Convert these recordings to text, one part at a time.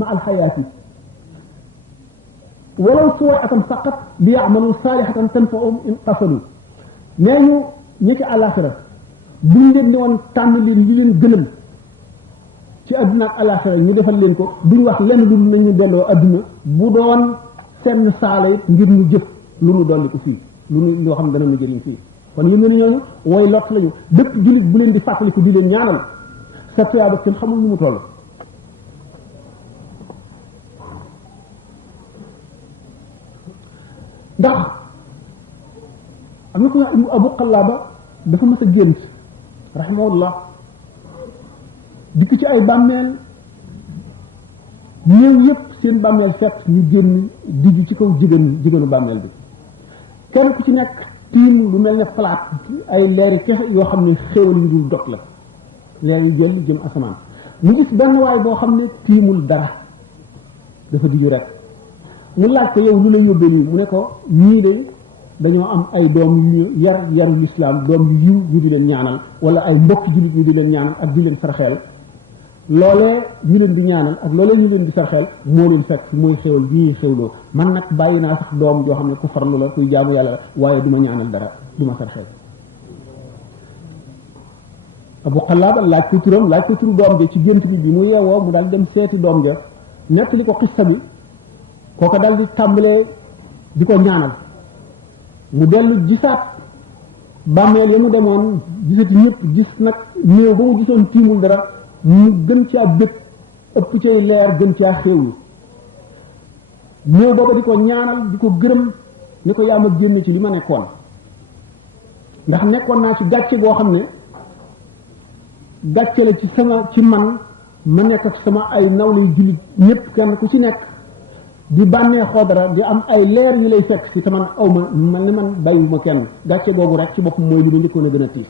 مع الحياة ولو سوءة فقط ليعملوا صالحة تنفعهم إن قفلوا نيو نيك على الآخرة buñ leen di woon tànn leen li leen gënal ci àdduna ak alaxira ñu defal leen ko duñ wax lenn lu nañu delloo àdduna bu doon seen saala it ngir ñu jëf lu nu dolli ko fii lu nu loo xam dana nu jëriñ fii kon yëngu ne ñooñu way lott lañu bépp julit bu leen di fàttaliku di leen ñaanal sa tuyaaba kenn xamul nu mu toll ndax am na ko Abu Qallaba dafa mës a gént rahimahullah dikk ci ay bàmmeel ñëw yépp seen bàmmeel fekk ñu génn diju ci kaw jigéenu bàmmeel bi kenn ku ci nekk tiim lu mel ne falaat ay leeri kese yoo xam ne xéewal yu dul dog la leer yu jolli jëm asamaan mu gis benn waay boo xam ne tiimul dara dafa diju rek mu laaj ko yow lu la yóbbee nii mu ne ko ñii de dañoo am ay doom yu yaru lislaam doom yu yiw yu di leen ñaanal wala ay mbokki jullit yu di leen ñaanal ak di leen sarxeel loolee ñu leen di ñaanal ak loolee ñu leen di sarxeel moo leen fekk mooy xéwal bi ñuy xéwloo man nag bàyyi naa sax doom joo xam ne ku farlu la kuy jaamu yàlla la waaye du ma ñaanal dara du ma sarxeel Abu Qallaba laaj ko turam laaj ko turu doom ja ci gént bi mu yeewoo mu daal dem seeti doom ja nettali ko xissa bi kooka daal di tàmbalee di ko ñaanal mu dellu gisaat bàmmeel ya mu demoon gisati ñëpp gis nag néew ba mu gisoon tiimul dara mu gën caa bëgg ëpp cay leer gën caa xéewlu néew booba di ko ñaanal di ko gërëm ni ko yaa ma génn ci li ma nekkoon ndax nekkoon naa ci gàcce goo xam ne gàcce la ci man ma nekk ak sama ay nawle yu jullit ñëpp kenn ku ci nekk di bànnee xoodara di am ay leer yu lay fekk si te man aw ma mel ni man bàyyiwuma kenn gàcce googu rek ci boppam mooy li ma njëkkoon a gën a tiis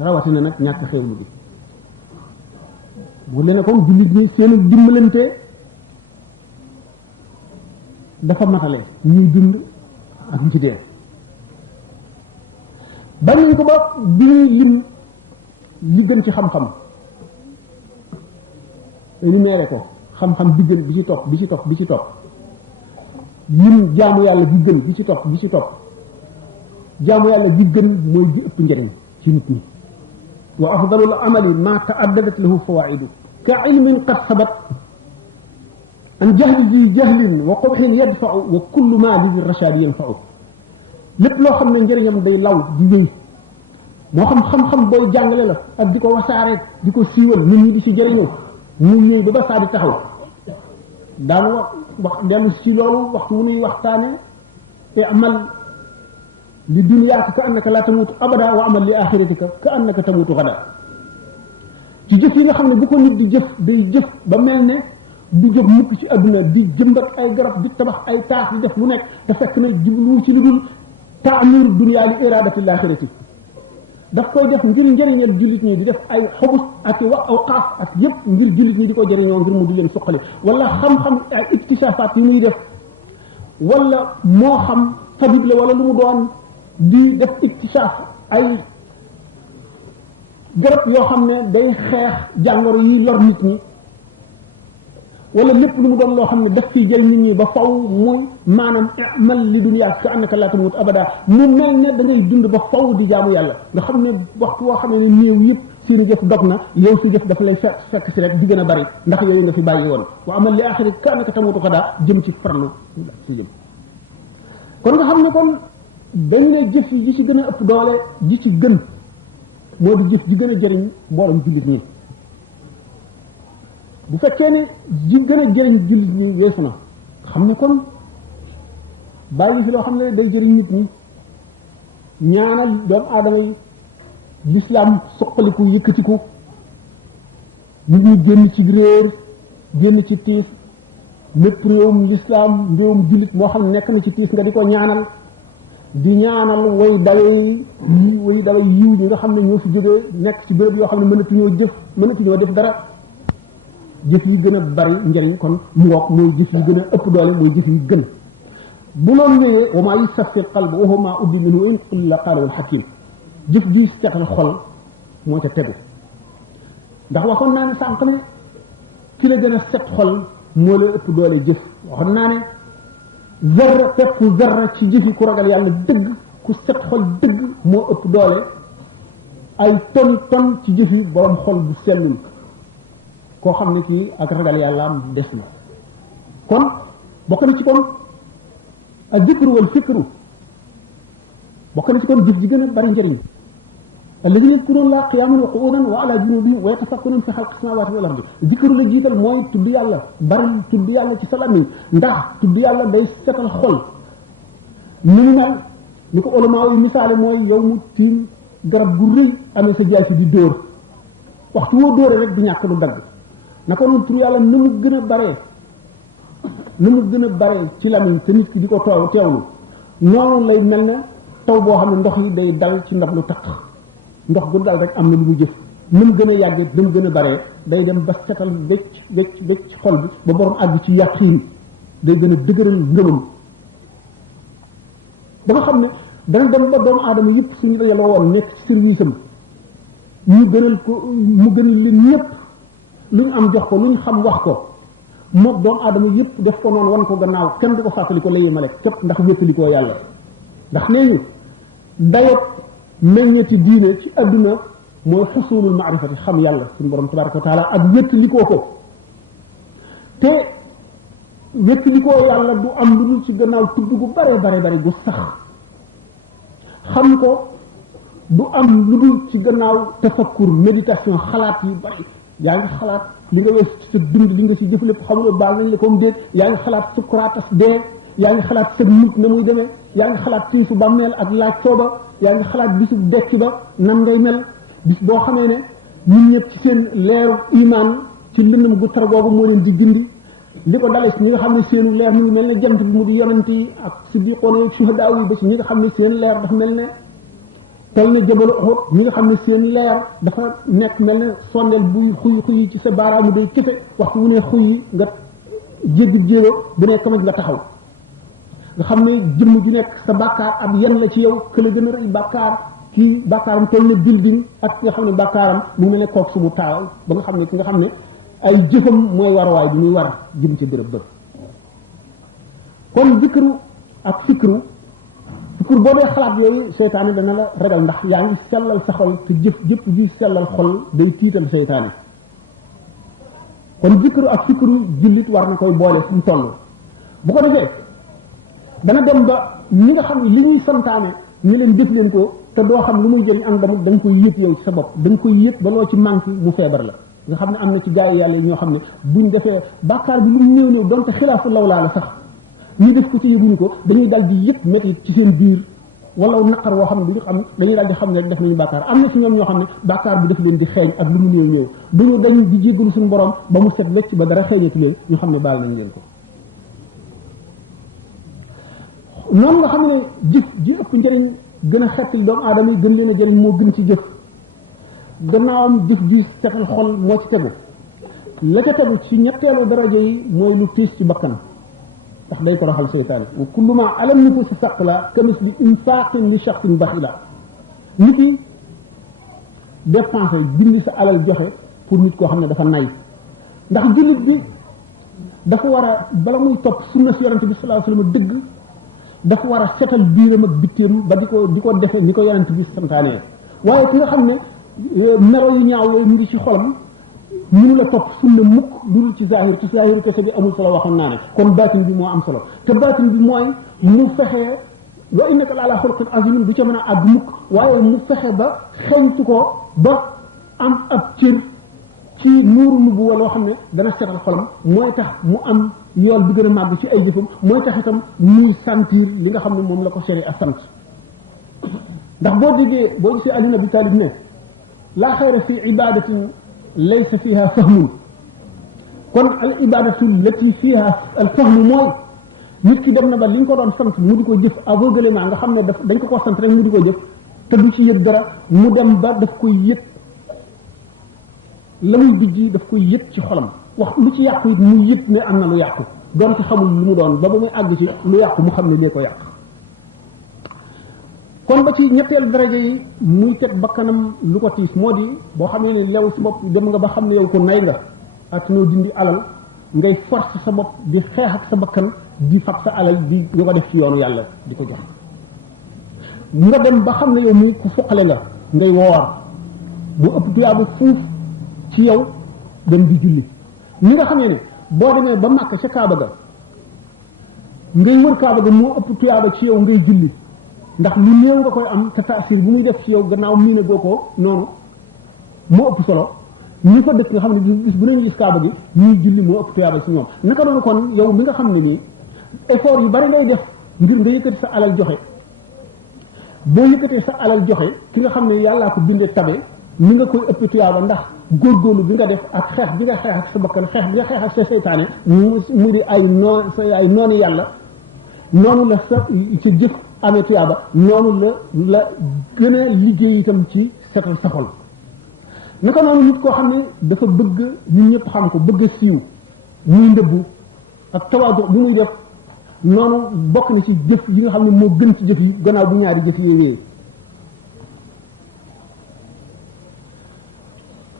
rawatina nag ñàkk xéewlu bi mu leen kon jullit ñi seenu dimbalante dafa matale ñuy dund ak ñu ci dee bañ nañ ko ba bi ñuy lim li gën ci xam-xam énuméré ko xam-xam bi gën bi ci topp lim jaamu yàlla bi gën bi ci topp jaamu yàlla bi gën mooy bi ëpp njëriñ ci nit ñi wa afdalul amali ma taaddadat lahu fawaidu ka ilmin qad sabat an jahli zi jahlin wa qubhin yadfau wa kullu ma li rashadi yanfau lépp loo xam ne njëriñam day law di wéy moo xam-xam booy jàngale la ak di ko wasaare di ko siiwal nit ñi di ci jëriñoo mu ñëw ba saa di taxaw daan wax dellu ci loolu waxtu wu nuy waxtaane te amal li dunyaaka ka annaka laa tamuutu abada wa amal li axiratika ka annaka tamuutu gada ci jëf yi nga xam ne bu ko nit di jëf day jëf ba mel ne du jóg mukk ci àdduna di jëmbat ay garab di tabax ay taax di def lu nekk te fekk na jublu ci lu dul taamir dunya li iradati laaxirati daf koy def ngir njëriñal jullit ñi di def ay xobus ak wa awqaaf ak yépp ngir jullit ñi di ko jëriñoo ngir mu di leen suqali wala xam-xam ay iktisaafaat yi muy def wala moo xam tabib la wala lu mu doon di def iktisaaf ay garab yoo xam ne day xeex jàngoro yi lor nit ñi wala lépp lu mu doon loo xam ne daf fiy jëriñ nit ñi ba faw muy maanaam amal li dunyaa ka annaka laa tamuut abada mu mel ne da ngay dund ba faw di jaamu yàlla nga xam ne waxtu woo xam ne néew yëpp seen jëf dog na yow si jëf dafa lay fekk si rek di gën a bari ndax yooyu nga fi bàyyi woon wa amal li axiri ka annaka tamuutu xadaa jëm ci farlu si jëm kon nga xam ne kon dañ ne jëf yi ji ci gën a ëpp doole ji ci gën moo di jëf ji gën a jëriñ mboolem jullit ñi bu fekkee ne ji gën a jëriñ jullit ñi weesu na xam ne kon bàyyi fi loo xam ne day jëriñ nit ñi ñaanal doomu aadama yi lislaam suqaliku yëkkatiku nit ñi génn ci réer génn ci tiis lépp réewum lislaam réewum jullit moo xam ne nekk na ci tiis nga di ko ñaanal di ñaanal way dawe yiw ñi nga xam ne ñoo fi jógee nekk ci béréb yoo xam ne mënatuñoo def dara jëf yi gën a bari njëriñ kon mu ngoog mooy jëf yi gën a ëpp doole mooy jëf yi gën bu loolu wéyee wa maa yusaffi qalb wa huwa maa uddi minhu in qilla qaala al hakim jëf ji setal xol moo ca tegu ndax waxoon naa ne sànq ne ki la gën a set xol moo la ëpp doole jëf waxoon naa ne zarra peppu zarra ci jëfi ku ragal yàlla dëgg ku set xol dëgg moo ëpp doole ay ton ci jëfi borom xol bu sellul koo xam ne kii ak ragal yàlla am des na kon bokk na ci kon ak zikru wal fikru bokk na ci kon jëf ji gën a bari njëriñ alladina yadkuruna llaha qiyaman wa qu'udan wa ala junubihim wa yatafakkaruna fi xalqi samawati wal ardi zikru la jiital mooy tudd yàlla bari tudd yàlla ci sa làmmiñ ndax tudd yàlla day setal xol ni mu mel ni ko ulama yi misaale mooy yow mu tiim garab gu rëy amee sa jaasi di dóor waxtu woo dóore rek du ñàkk du dagg naka noonu tur yàlla na mu gën a bare ci lamiñ te nit ki di ko teewlu noonu lay mel ne taw boo xam ne ndox yi day dal ci ndab lu taq ndox gu dal rek am na lu mu jëf ni mu gën a yàggee ni mu gën a bare day dem ba setal wecc xol bi ba borom àgg ci yaqiin day gën a dëgëral ngëmam ba nga xam ne dana dem ba doomu aadama yëpp suñu dajaloo woon nekk ci service am mu gënal leen ñëpp lu ñu am jox ko lu ñu xam wax ko moom doomu aadama yëpp def ko noonu wan ko gannaaw kenn du ko fàttali ko la yemale képp ndax wéttali koo yàlla ndax nee ñu dayot meññeti diine ci adduna mooy xusulul maarifati xam yàlla suñu borom tabaraka wa taala ak wéttali koo ko te wéttali koo yàlla du am lu dul ci gannaaw tudd gu bare gu sax xam ko du am lu dul ci gannaaw tafakkur méditation xalaat yi bari yaa ngi xalaat li nga wees ci sa dund li nga ci jëf lépp xamuloo baal nañ la comme déet yaa ngi xalaat sukraatas dee yaa ngi xalaat sa mut na muy demee yaa ngi xalaat tiisu bàmmeel ak laaj sooba yaa ngi xalaat bisu dekki ba nan ngay mel bis boo xamee ne ñun ñëpp ci seen leeru iman ci lëndëm gu tar googu moo leen di gindi li ko dalee si ñi nga xam ne seenu leer mu ngi mel ne jant bi mu di yonent yi ak siddiqoon yi suhadaa yi ba si ñi nga xam ne seen leer dafa mel ne tol ne jabalu Uhud ñi nga xam ne seen leer dafa nekk mel ne sondeel buy xuy ci sa baaraamu day kéfe waxtu wu ne xuy nga jéggi jéego bu ne kamaj nga taxaw nga xam ne jëmm ju nekk sa bàkkaar ab yan la ci yow këla gën a rëy bàkkaar kii bàkkaaram toll ne building ak ki nga xam ne bàkkaaram mu mel ne kook sumu taawal ba nga xam ne ki nga xam ne ay jëfam mooy warwaay bi muy war jëm ci bërëb bërëb kon zikru ak fikru boo dee xalaat yooyu seytaane dana la ragal ndax yaa ngi sellal sa xol te jëpp juy sellal xol day tiital seytaane kon zikru ak fikru jullit war na koy boole fu mu toll bu ko defee dana dem ba ñi nga xam ne li ñuy santaane ñu leen def leen ko te doo xam lu muy jëriñ am damut da nga koy yëg yow ci sa bopp da nga koy yëg ba loo ci manqué mu feebar la nga xam ne am na ci gaay yàlla yi ñoo xam ne buñ defee bàkkaar bi lu mu néew donte xilaafu lawlaa la sax ñu def ko ci yëguñu ko dañuy dal di yëg métti ci seen biir wala naqar woo xam ne duñu xam dañuy dal di xam ne rek def nañu bàkkaar am na ci ñoom ñoo xam ne bàkkaar bi daf leen di xeeñ ak lu mu néew duñu dañ di jéggalu suñu borom ba mu set wecc ba dara xeeñatu leen ñu xam ne baal nañ leen ko noonu nga xam ne jëf ji ëpp njëriñ gën a xettil doomu aadama yi gën leen a jëriñ moo gën ci jëf gannaawam jëf ji setal xol moo ci tegu la ca tegu ci ñetteelu daraja yi mooy lu tiis ci bakkan ndax day ko raxal seytaane wa kullu ma alam nufusi saqla kamisli infaqin li shaxsin baxila nit ki dépensé dindi sa alal joxe pour nit koo xam ne dafa nay ndax jullit bi dafa war a bala muy topp sunna si yonente bi sallallahu alayhi wasallam dëgg dafa war a setal biiram ak bitteem ba di ko defe ni ko yonente bi santaane waaye ki nga xam ne melo yu ñaaw yooyu mu ngi ci xolam mënu la topp sunna mukk dul ci zahir te zahiru kese bi amul solo waxoon naa ne kon baatin bi moo am solo te baatin bi mooy mu fexe wa innaka la ala xulqin azimin du ca mën a àgg mukk waaye mu fexe ba xeñtu ko ba am ab cër ci nuuru nubu loo xam ne dana setal xolam mooy tax mu am yool bi gën a màgg ci ay jëfam mooy tax itam muy sentir li nga xam ne moom la ko seri a sant ndax boo gisee Ali ibn Abi Talib ne laa xayra fi ibadatin laysa fiha fahmun kon al ibadatu lati fiha al fahmu mooy nit ki dem na ba li ñu ko doon sant mu di ko jëf aveuglément nga xam ne dañ ko sant rek mu di ko jëf te du ci yëg dara mu dem ba daf koy yëg la muy bijji daf koy yëg ci xolam wax lu ci yàqu it mu yëg ne am na lu yàqu doonte xamul lu mu doon ba muy àgg ci lu yàqu mu xam ne lee ko yàq kon ba ci ñetteelu daraja yi muy teg bakkanam lu ko tiis moo di boo xamee ne lew si bopp dem nga ba xam ne yow ko nay nga attanoo dindi alal ngay force sa bopp di xeex ak sa bakkan di fab sa alal di ko def ci yoonu yàlla di ko jox nga dem ba xam ne yow muy ku fuqale nga ngay woor bu ëpp tuyaaba fuuf ci yow dem di julli ni nga xamee ne boo demee ba Makka ca Kaaba ga ngay wër Kaaba ga moo ëpp tuyaaba ci yow ngay julli ndax lu néew nga koy am te taasir bu muy def ci yow gannaaw miine goo ko noonu moo ëpp solo ñi fa dëkk nga xam ne bis bu nañu gis Kaaba gi ñuy julli moo ëpp tuyaaba ci ñoom naka doonu kon yow mi nga xam ne nii effort yu bari ngay def ngir nga yëkkati sa alal joxe boo yëkkatee sa alal joxe ki nga xam ne yàllaa ko bindee tabe ni nga koy ëpp tuyaaba ndax góorgóorlu bi nga def ak xeex bi nga xeex ak sa bakkan xeex bi nga xeex ak sa seytaane mu di ay nooni yàlla noonu la sa ci jëf amee tuyaaba noonu la gën a liggéey itam ci setal sa xol naka noonu nit koo xam ne dafa bëgg ñun ñëpp xam ko bëgg a siiw muy ndëbbu ak tawaadu bu muy def noonu bokk na ci jëf yi nga xam ne moo gën ci jëf yi gannaaw bu ñaari jëf yooyu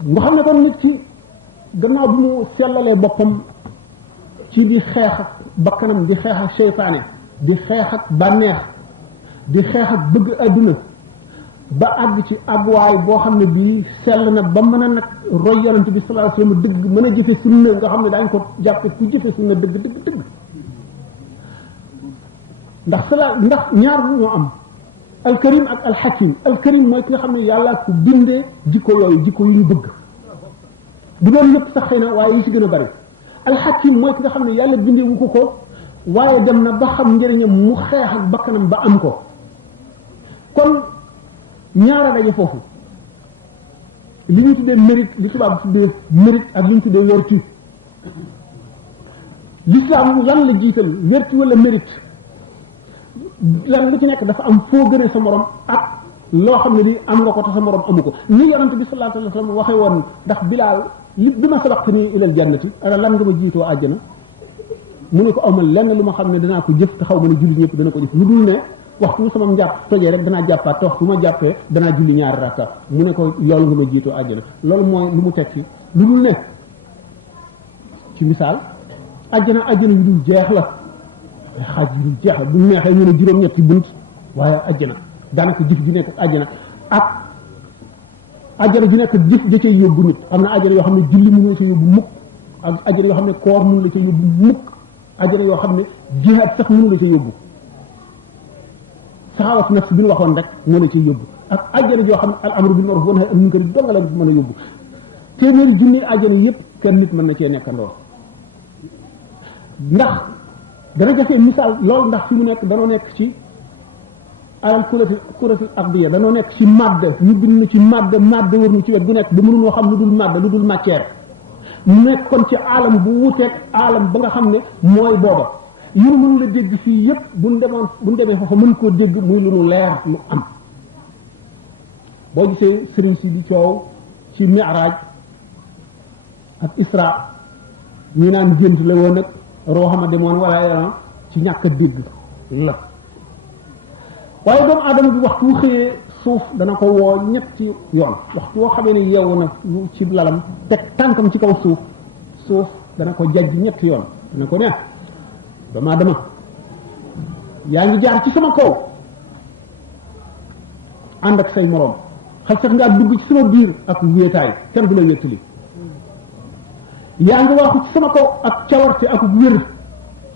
nga xam ne kon nit ki gannaaw bi mu sellalee boppam ci di xeex ak bakkanam di xeex ak seytaane di xeex ak bànneex di xeex ak bëgg adduna ba àgg ci àgguwaay boo xam ne bii sell na ba mën a nag roy yonent bi sallallahu alayhi wasallam dëgg mën a jëfe sunna nga xam ne daañ ko jàppe ku jëfe sunna dëgg ndax ñaar ñoo am alkarim ak alxakim alkarim mooy ki nga xam ne yàlla ku bindee jikko yooyu jikko yu ñu bëgg du doon yëpp sax xëy na waaye yi ci gën a bari alxakim mooy ki nga xam ne yàlla bindee wu ko waaye dem na ba xam njëriñam mu xeex ak bakkanam ba am ko kon ñaara daje foofu li ñu tuddee mérite li tubaab tuddee mérite ak li ñu tuddee vertu l'islam lan la jiital vertu wala mérite lan lu ci nekk dafa am foo gënee sa morom ak loo xam ne li am nga ko te sa morom amu ko ni yonent bi sallallahu alayhi wasallam waxee woon ndax bilaal bi ma sabaqtani ilal jannati ana lan nga ma jiitoo àjjana mu ne ko awma lenn lu ma xam ne danaa ko jëf te xaw ma ne jullit ñëpp dana ko jëf lu dul ne waxtu bu sama njàpp tojee rek danaa jàppaat te waxtu bu ma jàppee danaa julli ñaari rakka mu ne ko loolu nga ma jiitoo àjjana loolu mooy lu mu tekki lu dul ne ci misaal àjjana yu dul jeex la xaaj yu dul jeex la bu neexee ñu ne juróom-ñetti bunt waaye àjjana daanaka jëf ju nekk àjjana ak àjjana ju nekk jëf da cay yóbbu nit am na àjjana yoo xam ne julli mënu la ca yóbbu mukk ak àjjana yoo xam ne koor mënu la ca yóbbu mukk àjjana yoo xam ne jihaad sax mënu la ca yóbbu saxaawat nafs bi ñu waxoon rek moo la ciy yóbbu ak àjjana joo xam ne al amru bil ma'ruf wa nahyi anil munkar dong la mën a yóbbu téeméeri junni àjjana yépp kenn nit mën na cee nekkandoo ndax dana jafee misaal loolu ndax fi mu nekk danoo nekk ci alal kuratil ardiya danoo nekk ci madd ñu bind na ci madd wër nu ci wet gu nekk ba mënunoo xam lu dul madd lu dul matière mu nekk kon ci alam bu wuteeg alam ba nga xam ne mooy booba yu nu mën la dégg fii yépp buñ demee foofa mën koo dégg muy lu nu leer lu am boo gisee sëriñ si di coow ci mi'raj ak isra ñu naan gént la woon nag rooxama demoon wala ci ñàkk a dégg la waaye doomu aadama bi waxtu wu xëyee suuf dana ko woo ñetti yoon waxtu woo xamee ne yeewu na ci lalam teg tànkam ci kaw suuf dana ko jajj ñetti yoon dana ko ne doomu aadama yaa ngi jaar ci sama kaw ànd ak say moroom xal sax ngaa dugg ci sama biir ak wéetaay kenn du la wéttali yaa ngi waxu ci sama kaw ak cawarte ak wér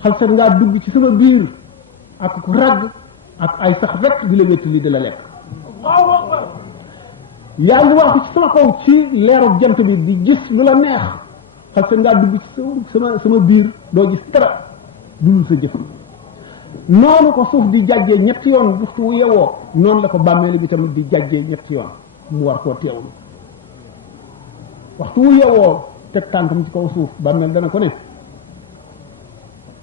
xal sax ngaa dugg ci sama biir ak ragg ak ay sax rek di la wéttali di la lekk yaa ngi waxu ci sama kaw ci leeru jant bi di gis lu la neex xal sax ngaa dugg ci sama biir doo gis dara dul sa jëf noonu ko suuf di jàjjee ñetti yoon waxtu wu yewoo noonu la ko bàmmeeli bi tamit di jàjjee ñetti yoon mu war koo teewlu waxtu wu yewoo teg tànkam ci kaw suuf bàmmeel dana ko ne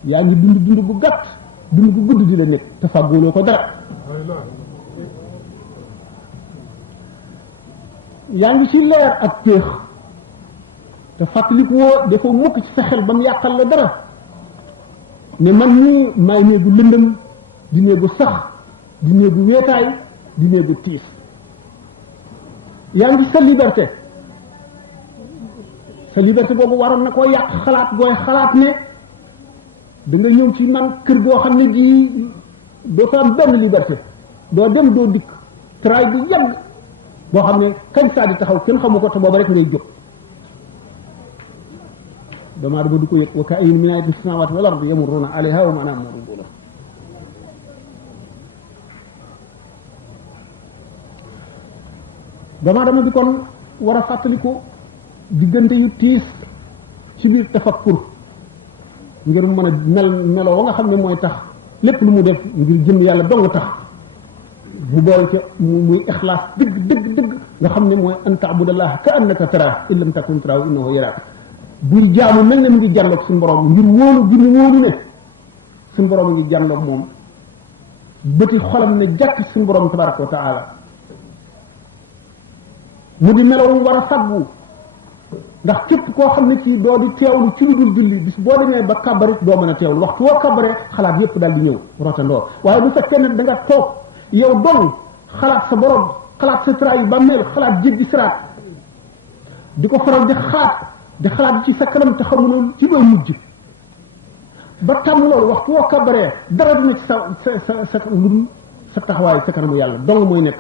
yaa ngi dund bu gàtt dund bu gudd di la nekk te fàggooloo ko dara yaa ngi ci leer ak péex te fàttaliku woo dafa mukk ci sa xel ba mu yàqal la dara ne man nii maay néegu lëndëm di néegu sax di néegu weetaay di néegu tiis yaa ngi sa liberté sa liberté boobu waroon na koo yàq xalaat gooy xalaat ne da nga ñëw ci man kër goo xam ne gii doo fa am benn liberté doo dem doo dikk tray bu yàgg boo xam ne kañ saa di taxaw kenn xamu ko te booba rek ngay jóg doomu aadama du ko yëg wa ka'ayyin min aayatin fi samaawaati wal ardi yamurruuna alayhaa wa hum anhaa mu'riduun doomu aadama bi kon war a fàttaliku diggante yu tiis ci biir tafakkur ngir mën a meloo wa nga xam ne mooy tax lépp lu mu def ngir jëm yàlla dong tax mu bool ca muy ixlaas dëgg nga xam ne mooy an ta'budallaha ka annaka taraahu in lam takun taraahu innahu yaraak buy jaamu mel ne mu ngi jànloog suñu borom ngir wóolu gi mu wóolu ne suñu borom ngi jànloog moom bëti xolam ne jàkk suñu borom tabaraka wa taala mu di melowum war a faggu ndax képp koo xam ne kii doo di teewlu ci lu dul julli bis boo demee ba kabarit doo mën a teewlu waxtu woo kabaree xalaat yépp daal di ñëw rotandoo waaye bu fekkee ne da nga toog yow dong xalaat sa borom xalaat sa tra yu bàmmeel xalaat jéggi siraat di ko faral di xalaat ci sa kanam te xamuloo ci doy mujj ba tàmm loolu waxtu woo kabaree dara dina ci sa taxawaay sa kanamu yàlla dong mooy nekk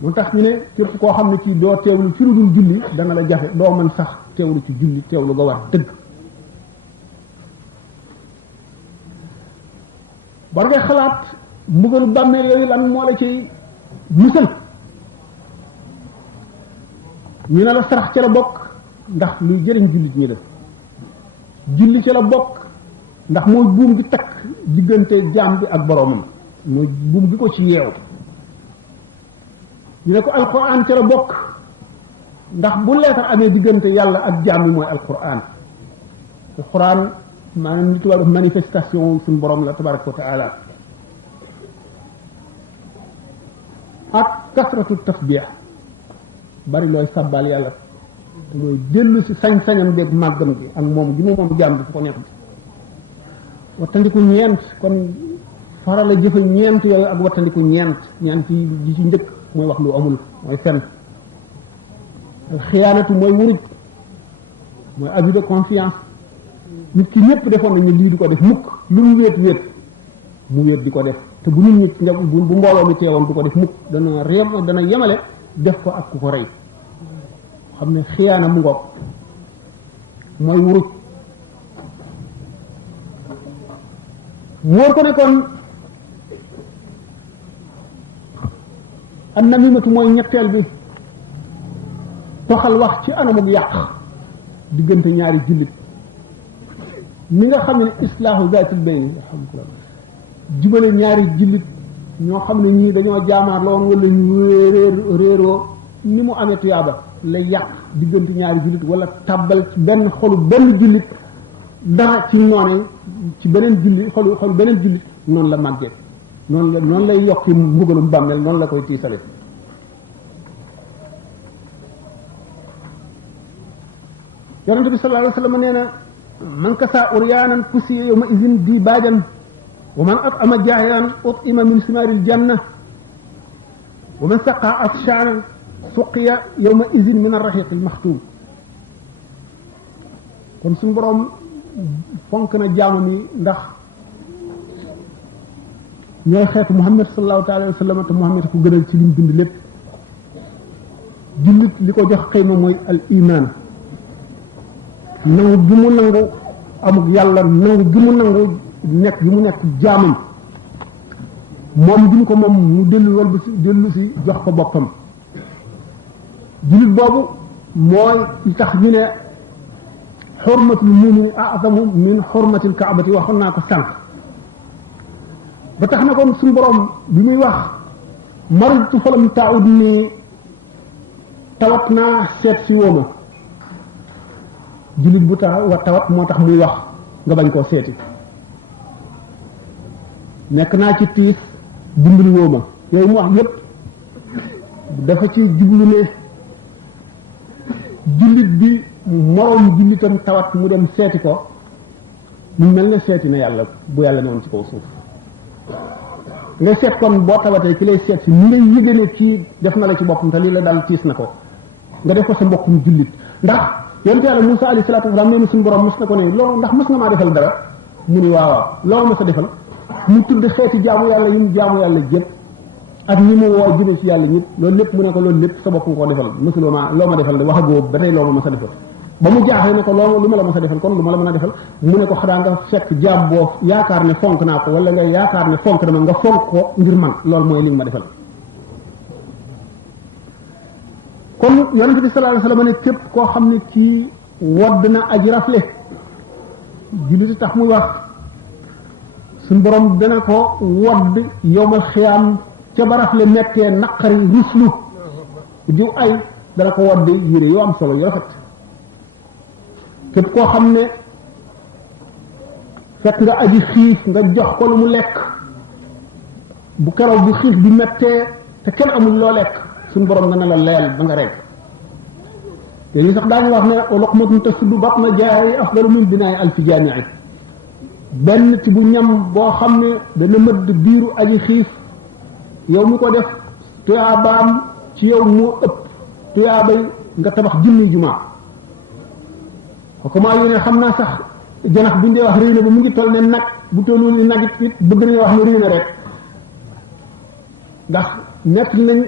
moo tax ñu ne képp koo xam ne kii doo teewlu ci lu dul julli dana la jafe doo mën sax teewlu ci julli teewlu nga war dëgg war ngay xalaat mbugalu bàmmeel yooyu lan moo la ciy musal ñu ne la sarax ca la bokk ndax luy jëriñ jullit ñi def julli ca la bokk ndax mooy buum gi takk diggante jaam bi ak boroomam mooy buum gi ko ci yeew ñu ne ko alquran ca la bokk ndax bu leetar amee diggante yàlla ak jaam bi mooy alquran maanaam li tubaab manifestation suñu borom la tabaraka wa taala ak kasratu tasbih bari looy sabbal yàlla te mooy dellu si sañ-sañam beeg màggam gi ak moom gi moom jaam bi fu ko neex bi wattandiku ñeent kon faral a jëfe ñeent yooyu ak wattandiku ñeent yi ci njëkk mooy wax lu amul mooy fen xiyaanatu mooy wuruj mooy abus de confiance nit ki ñëpp defoon nañ ne lii du ko def mukk lu mu wéet mu wéet di ko def te bu nit ñi bu mbooloo mi teewoon du ko def mukk dana yemale def ko ak ku ko rey xam ne xiyaana mu ngoog mooy wuruj wóor ko ne kon an namimatu mooy ñetteel bi toxal wax ci anamuk yàq diggante ñaari jullit ni nga xam ne islaahu zaatil bayni alhamdulillah jubale ñaari jullit ñoo xam ne ñii dañoo jaamaar la woon wala ñu réeroo ni mu amee tuyaaba lay yàq diggante ñaari jullit wala tàbbal ci benn xolu benn jullit dara ci noone ci beneen jullit xolu beneen jullit noonu la màggee noonu lay yokki mbugalum bàmmeel noonu la koy tiisale yonente bi sallallahu alayhi wa sallam nee na man kasa uryaanan kusiya yawma izin dibaajan wa man at'ama jaahilan ut'ima min simaaril janna wa man saqa atshaanan suqiya yawma izin min ar-rahiqil maxtuum kon suñu boroom fonk na jaamam yi ndax ñooy xeetu Muhammad sallallahu alayhi wa sallam te Muhammad ko gënal ci liñ bind lépp jullit li ko jox xëyma mooy al iman nangu gi mu nangu amuk yàlla nangu gi mu nangu nekk gi mu nekk jaamam moom gi mu ko moom mu dellu si jox ko boppam jullit boobu mooy li tax ñu ne xurmatul mumini a'zamu min xurmatil kaabati waxoon naa ko sànq ba tax na kon suñu borom bi muy wax maritu falam taud ni tawat naa seet si wooma jullit bu tawat moo tax muy wax nga bañ koo seeti nekk naa ci tiis dimbali wooma yooyu mu wax yépp dafa ci jublu ne jullit bi moroom jullitam tawat mu dem seeti ko mu mel ne seeti na yàlla bu yàlla ne woon ci kaw suuf ngay seet kon boo tawatee ki lay seet si ni ngay yëgee ne kii def na la ci boppam te lii la daal tiis na ko nga def ko sa mbokkum jullit ndax yonte yàlla Musaa alayhi salaatu wasalaam nee na suñu borom mos na ko ne loolu ndax mos nga maa defal dara mu ni waaw loo ma sa defal mu tudd xeeti jaamu yàlla yi mu jaamu yàlla jëpp ak ñi mu woo jëme ci yàlla ñëpp loolu lépp mu ne ko loolu lépp sa bopp nga ko defal mosuloo ma loo ma defal de wax agoo ba tey loo ma mas a defal ba mu jaaxle ne ko loo lu ma la mas a defal kon lu ma la mën a defal mu ne ko xanaa nga fekk jaam boo yaakaar ne fonk naa ko wala nga yaakaar ne fonk dama nga fonk ko ngir man loolu mooy li nga ma defal kon yonente bi sallallahu alayhi wasallam ne képp koo xam ne kii wodd na aji rafle jullit tax muy wax suñ borom dana ko wodd yowmal xiyaam ca ba rafle mettee naqari ruslu diw ay dana ko wodd yére yoo am solo yu rafet képp koo xam ne fekk nga aji xiif nga jox ko lu mu lekk bu keroog bu xiif bi mettee te kenn amul loo lekk suñ borom dana la leel ba nga rek te ñu sax daañu wax ne luqmatun tasuddu batna jaa'i afdalu min binaa'i alfi jaami'i benn ci bu ñam boo xam ne dana mëdd biiru aji xiif yow mi ko def tuyaabaam ci yow moo ëpp tuyaabay nga tabax junni jumaa comment yu ne xam naa sax janax buñ dee wax réy na ba mu ngi toll ne nag bu tollul ni nag it bëgg nañu wax ne réy na rek ndax nekk nañ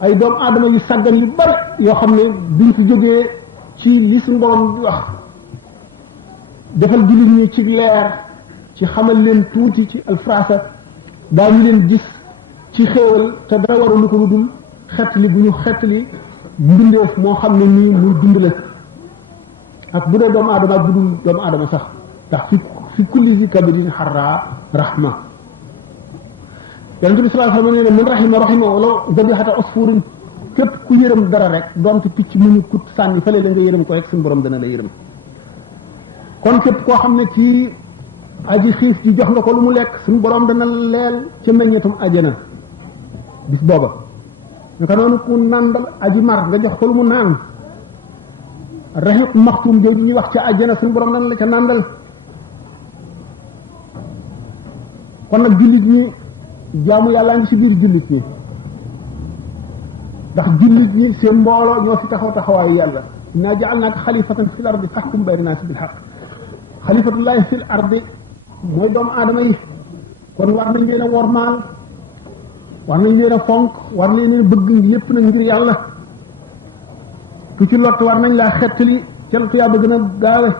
ay doomu aadama yu sàggan yu bari yoo xam ne duñ fi jógee ci li suñu borom di wax defal jullit ñi ci leer ci xamal leen tuuti ci alfrasa daañu leen gis ci xéewal te dara warulu ko lu dul xettali bu ñu xettali mbindeef moo xam ne nii muy dund la ak bu dee doomu aadama ak bu dul doomu aadama sax ndax fi kulli zi kabidin xarra rahma yonent bi sallallahu alayhi wa sallam nee na man rahima wala zabihata usfurin képp ku yërëm dara rek donte picc mu ñu kut sànni fële la nga yërëm ko rek suñu borom dana la yërëm kon képp koo xam ne kii aji xiif ji jox nga ko lu mu lekk suñu borom dana leel ca meññetum ajana bis booba naka noonu ku nàndal aji mar nga jox ko lu mu naan raxiq maxtum jooju ñuy wax ca ajana suñu borom dana la ca nàndal kon nag jullit ñi jaamu yàllaa ngi ci biir jullit ñi ndax jullit ñi seen mbooloo ñoo fi taxaw taxawaayu yàlla inna ja'alnaaka xalifatan fil ardi fahkum bayna naasi bil haqq xalifatullahi fil ardi mooy doomu aadama yi kon war nañ leen a wormaal war nañ leen a fonk war nañ leen a bëgg lépp nag ngir yàlla ku ci lott war nañ laa xettali ca la tuyaa ba gën a gaawe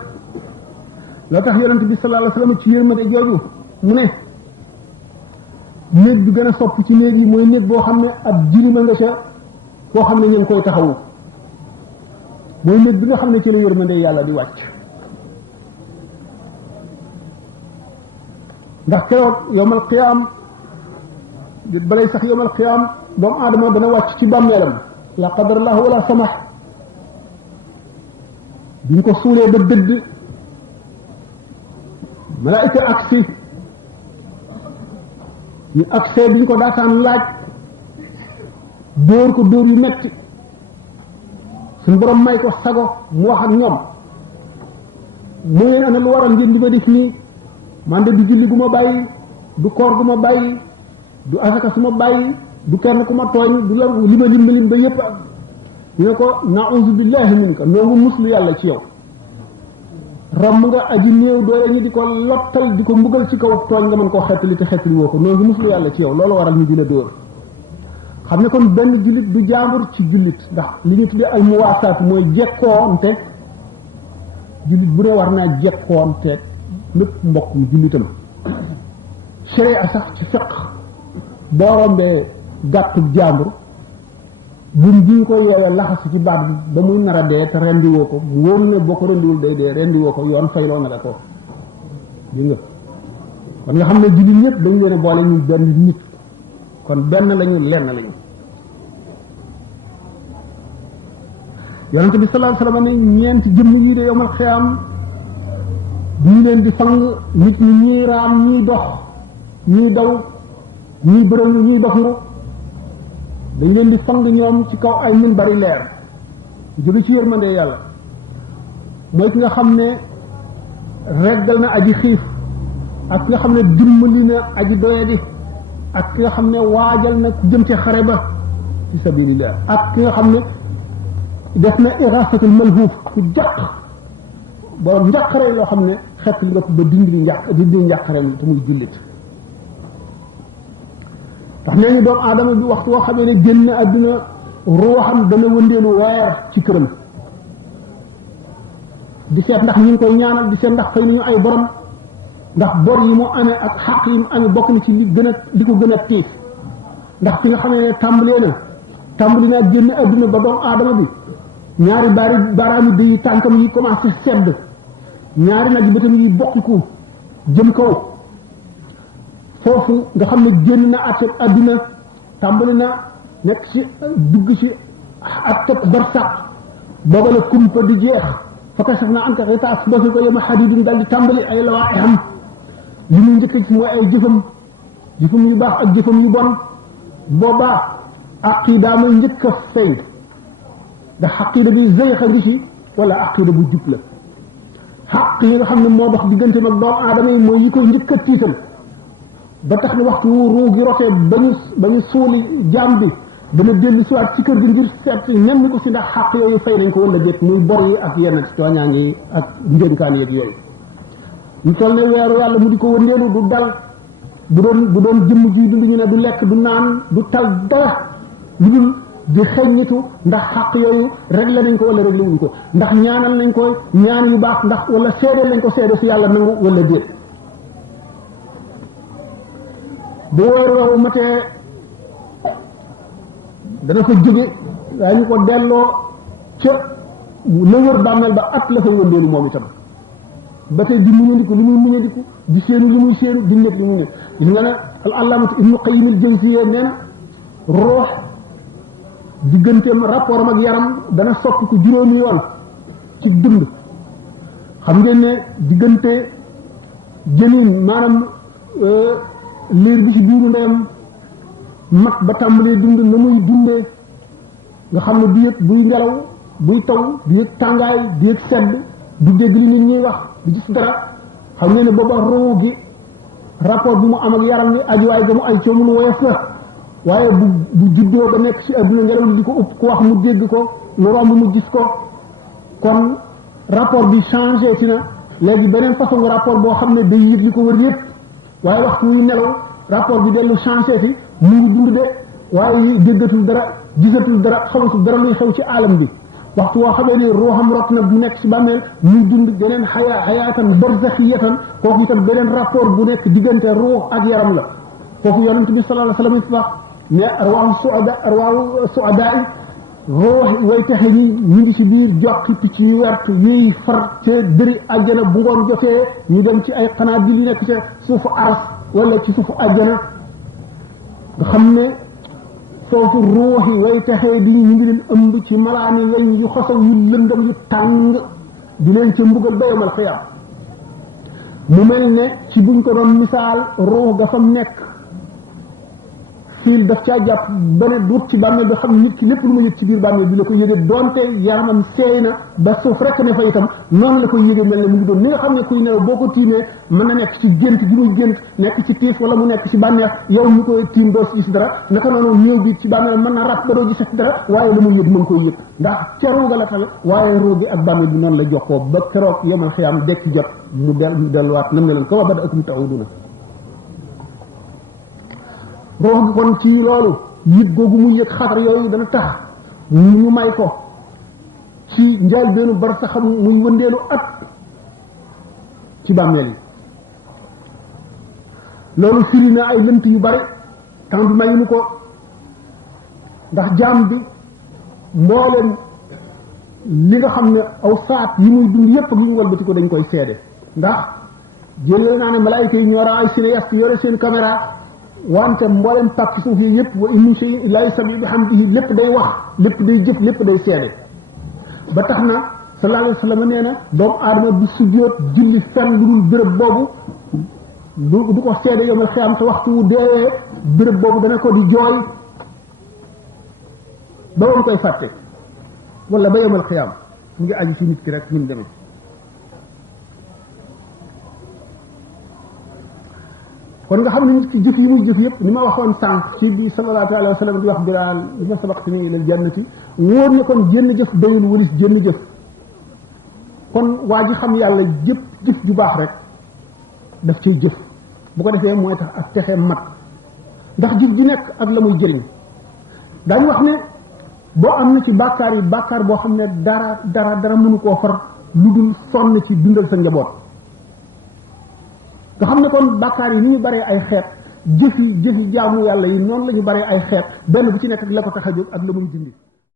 loo tax yonent bi sallallahu alayhi wasallam ci yërmande jooju mu ne néeg bi gën a sopp ci néeg yi mooy néeg boo xam ne ab jirima nga ca koo xam ne ñu ngi koy taxawu mooy néeg bi nga xam ne ci la yërmande yàlla di wàcc ndax keroog yowmal qiyaam balay sax yowmal qiyaam doomu aadama dana wàcc ci bàmmeelam la qadarallahu wala samax biñ ko suulee ba dëdd malaayika aksi ñu agsee biñ ko daataan laaj dóor ko dóor yu metti suñ borom may ko sago mu wax ak ñoom mu leen ana lu waral ngeen di ma def nii man de du julli gu ma bàyyi du koor gu ma bàyyi du asaka su ma bàyyi du kenn ku ma tooñ du la li ma lim ba yépp ñu ne ko na'uzu billahi minka noo ngi muslu yàlla ci yow ram nga aji néew doole ñi di ko lottal di ko mbugal ci kaw tooñ nga mën koo xettali te xettali woo ko noo ngi muslu yàlla ci yow loolu waral ñu di la dóor xam ne kon benn jullit du jaambur ci jullit ndax li ñu tuddee al muwaasaat mooy jekkoonte jullit bu ne war naa jekkoonte lépp mbokkum jullitam sharia sax ci fiq boo rombee gàttub jaambur buñ bi ñu ko yeewee laxasu ci baat bi ba muy nar a dee te rendiwoo ko wóor ne boo ko rendiwul day dee rendiwoo ko yoon fayloo na la ko dégg nga kon nga xam ne jullit ñëpp dañu leen a boole ñu benn nit kon benn lañu lenn lañu yonente bi sallallahu alayhi wasallam ne ñeenti jëmm yi de yowmal xiyaam ñu leen di fang nit ñi ñii raam ñii dox ñii daw ñii bërëngu ñii doxngu dañ leen di fang ñoom ci kaw ay min bari leer jóge ci yërmande yàlla mooy ki nga xam ne reggal na aji xiif ak ki nga xam ne dimbali na aji doyadi ak ki nga xam ne waajal na ku jëm ci xare ba ci sabilillah ak ki nga xam ne def na irasatul malhuuf ku jàq borom njàqare loo xam ne xet li nga ko ba dindi njàqareem te muy jullit tax nee ñu doomu aadama bi waxtu woo xamee ne génn àdduna ruuxam dana wëndeelu weer ci këram di seet ndax ñu ngi koy ñaanal di seet ndax fay nañu ay borom ndax bor yi mu amee ak xaq yi mu amee bokk na ci li ko gën a tiis ndax fi nga xamee ne tàmbali naa génn àdduna ba doomu aadama bi ñaari baaraami day tànkam yi commencé sedd ñaari nag yi bëtam yi bokkiku jëm kaw foofu nga xam ne génn na àtte àdduna tàmbali na nekk ci dugg ci àtte barsaq booba la kumpa di jeex fa kashafna anka ghitaa'aka basarika yawma hadiidun daal di tàmbali ay lawaa'iham li muy njëkk ci mooy ay jëfam yu baax ak jëfam yu bon boobaa aqida may njëkk a feeñ ndax aqida bi zayxa ngi ci wala aqida bu jub la xaq yi nga xam ne moo dox diggante mag doomu aadama yi mooy yi koy njëkk a tiital ba tax na waxtu ruu gi rotee ba ñu suuli jaam bi dana dellu siwaat ci kër gi ngir seet ñenn ko si ndax xaq yooyu fay nañ ko wala déet muy bor yi ak yenn tooñaan yi ak njënkaan yeeg yooyu ñu toll ne weeru yàlla mu di ko wëndeelu du dal bu doon jëmm ji dund ñu ne du lekk du naan du tal dara lu dul di xeññitu ndax xaq yooyu réglé nañ ko wala réglé wuñ ko ndax ñaanal nañ ko ñaan yu baax ndax wala seedeel nañ ko seede si yàlla nangu wala déet bu weeru woowu matee dana fa jóge waaye ñu ko delloo ca la wër bàmmeel ba at la fay wëndeelu moom itam ba tey di muñandiku li muy muñandiku di séenu li muy séenu di nekk li muy nekk gis nga ne al allaamatu ibnu qayyim al jawziyya nee na ruux digganteem rapport am ak yaram dana soppi ko juróomi yoon ci dund xam ngeen ne diggante jëniin maanaam liir bi ci biiru ndeyam mag ba tàmbalee dund na muy dundee nga xam ne du yëg buy ngelaw buy taw du yëg tàngaay du yëg sedd du dégg li nit ñuy wax du gis dara xam ngeen ne booba ruu gi rapport bu mu am ak yaram ni ajuwaay ga mu ay coow mu woyof la waaye bu juddoo ba nekk ci adduna ngelaw li di ko upp ku wax mu dégg ko lu romb mu gis ko kon rapport bi changé ci na léegi beneen façon rapport boo xam ne day yëg li ko wër yëpp waaye waxtu wuy nelaw rapport bi dellu changé ci mu ngi dund de waaye déggatul dara gisatul dara xamatul dara luy xew ci alam bi waxtu woo xamee ne ruuxam rot na bu nekk ci bàmmeel muy dund beneen xayaatan barzaxiyatan kooku itam beneen rapport bu nekk diggante ruux ak yaram la kooku yonent bi sallallahu alayhi wa sallam wax ne arwaahu suadaa yi ruux way texe ñi ñu ngi ci biir joxi picc yu wert yuy far te dëri àjjana bu ngoon jotee ñu dem ci ay xanaabil yu nekk ci suufu aras wala ci suufu àjjana nga xam ne foofu ruux yi way texee di ñu ngi leen ëmb ci malaani weñ yu xosaw yu lëndëm yu tàng di leen ca mbugal ba yawmal xiyaam mu mel ne ci buñ ko doon misaal ruux ga fam nekk fiil daf caa jàpp ba ne duut ci bàmmeel bi xam nit ki lépp lu ma yëg ci biir bàmmeel bi la koy yëgee donte yaramam seey na ba suuf rek ne fa itam noonu la koy yëgee mel ne mu ngi doon ni nga xam ne kuy nelaw boo ko tiimee mën na nekk ci gént gi muy gént nekk ci tiif wala mu nekk ci bànneex yow ñu koy tiim doo si gis dara naka noonu néew bi ci bàmmeel mën na ràpp ba doo gis dara waaye la muy yëg mën koy yëg ndax ca ruuga la tal waaye ruugi ak bàmmeel bi noonu la jox ko ba keroog yawmal xiyaam dekk jot mu delluwaat nam ne leen kama bada'akum ta'uuduna ruux gi kon ci loolu yëg googu mu yëg xatar yooyu dana tax ñu may ko ci njëlbéenu bar sa xam muy wëndeelu at ci bàmmeel yi loolu firi na ay lënt yu bari temps bi mayuñu ko ndax jaam bi mbooleem li nga xam ne aw saat yi muy dund yépp ak yu ñu walbati ko dañ koy seede ndax jëlee naa ne malaayika yi ñoo ay cinéaste yore seen caméra wante mboolem pàcc suuf yi yëpp wa in min shay'in illaa yusabbihu bihamdihi lépp day wax lépp day jëf lépp day seede ba tax na sallallahu alayhi wa sallam nee na doomu aadama du sujjóot julli fenn lu dul béréb boobu du ko seede yawmal xiyaam te waxtu wu deewee béréb boobu dana ko di jooy ba woon koy fàtte wala ba yawmal xiyaam mu ngi aju ci nit ki rek ñu demee kon nga xam ne nit ki jëf yi muy jëf yëpp ni ma waxoon sànq ci bi sallallahu alayhi wa sallam di wax Bilaal li ma sabaqtani ilal jannati wóor ne kon jënn jëf doyul walis jënn jëf kon waa ji xam yàlla jëpp jëf ju baax rek daf cay jëf bu ko defee mooy tax ak texe mat ndax jëf ji nekk ak la muy jëriñ daañu wax ne boo am na ci bàkkaar yi bàkkaar boo xam ne dara mënu koo far lu dul sonn ci dundal sa njaboot nga xam ne kon bàkkaar yi ni ñu baree ay xeet jëfi jaamu yàlla yi noonu la ñu baree ay xeet benn bu ci nekk ak la ko tax a jóg ak la muy dindi